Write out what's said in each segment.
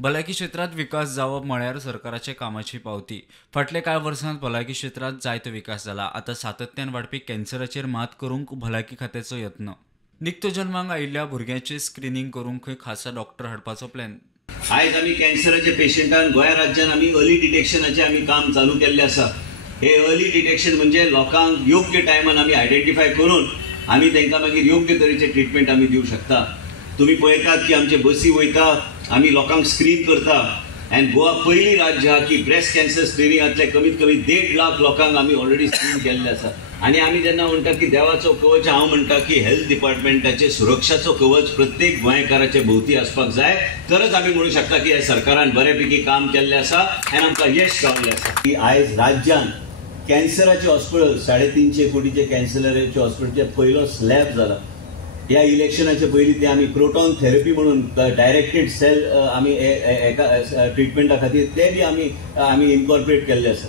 भलायकी क्षेत्रात विकास जावप म्हळ्यार सरकाराचे कामाची पावती। फाटले कांय वर्सांत भलायकी क्षेत्रात जायतो विकास जाला। आता सातत्यान वाडपी कॅन्सराचेर मात करूंक भलायकी खात्याचो यत्न। निकतो जल्माक आयिल्ल्या भुरग्यांचे स्क्रीनिंग करूंक खंय खासा डॉक्टर हाडपाचो प्लॅन। आयज आमी कॅन्सराचे पेशंटांक गोंय राज्यात आमी अर्ली डिटेक्शनाचे आमी काम चालू केल्ले आसा। हे अर्ली डिटेक्शन म्हणजे लोकांक योग्य टायमान आमी आयडेंटिफाय करून आमी तांकां मागीर योग्य तरेचे ट्रिटमेंट आमी दिवंक शकता। तुम्ही पळयतात की आमचे बसी वयता, आमी लोकांक स्क्रीन करता एंड गोवा पयली राज्य आहा की ब्रेस्ट कॅन्सर स्क्रिनिंगांतले कमीत कमी 1.5 लाख लोकांक आमी ऑलरेडी स्क्रीन केल्ले आसा। आनी आमी जेन्ना म्हणटा की देवाचो कवच, हांव म्हणटा की हेल्थ डिपार्टमेंटाचे सुरक्षाचो कवच प्रत्येक गोंयकाराचे भोवती आसपाक जाय, तरच आमी म्हणू शकता की ह्या सरकारान बऱ्यापैकी काम केल्लें आसा आनी आमकां यश गावल्लें आसा। की आयज राज्यान कॅन्सराचे हॉस्पिटल 350 कोटीचे कॅन्सराचे हॉस्पिटलचे पयलो स्लॅब जाला। या इलेक्शनाचे पयलीं ते आमी प्रोटॉन थेरपी म्हणून डायरेक्टेड सेल आमी ट्रिटमेंटा खातीर ते बी आमी इनकॉर्पोरेट केल्ले आसा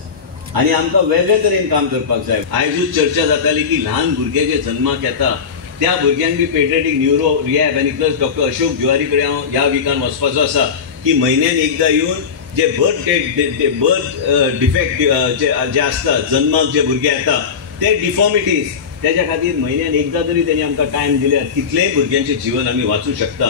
आनी आमकां वेगळे तरेन काम करपाक जाय। आयजूच चर्चा जाताली की ल्हान भुरगे जे जल्माक येता त्या भुरग्यांक बी पेडियाट्रिक न्यूरो रिहॅब आनी प्लस डॉक्टर अशोक जुवारी कडेन हांव ह्या विकान वचपाचो आसा की म्हयन्यान एकदां येवन जे बर्थ डिफेक्ट जे आसता, जल्माक जे भुरगे येता ते डिफॉर्मिटीज, त्याच्या खातीर म्हयन्यान एकदां तरी त्यांनी आमकां टायम दिल्यार कितलेय भुरग्यांचें जीवन आमी वाचूंक शकता।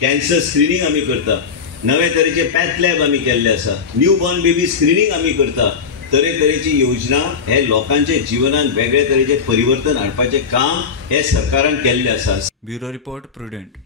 कॅन्सर स्क्रिनींग आमी करता, नवे तरेचे पॅथ लॅब आमी केल्ले आसा, न्यू बॉर्न बेबी स्क्रिनींग आमी करता। तरेतरेची योजना हे लोकांच्या जिवनात वेगळे तरेचे परिवर्तन हाडपाचें काम हे सरकारान केल्लें आसा। Bureau report prudent.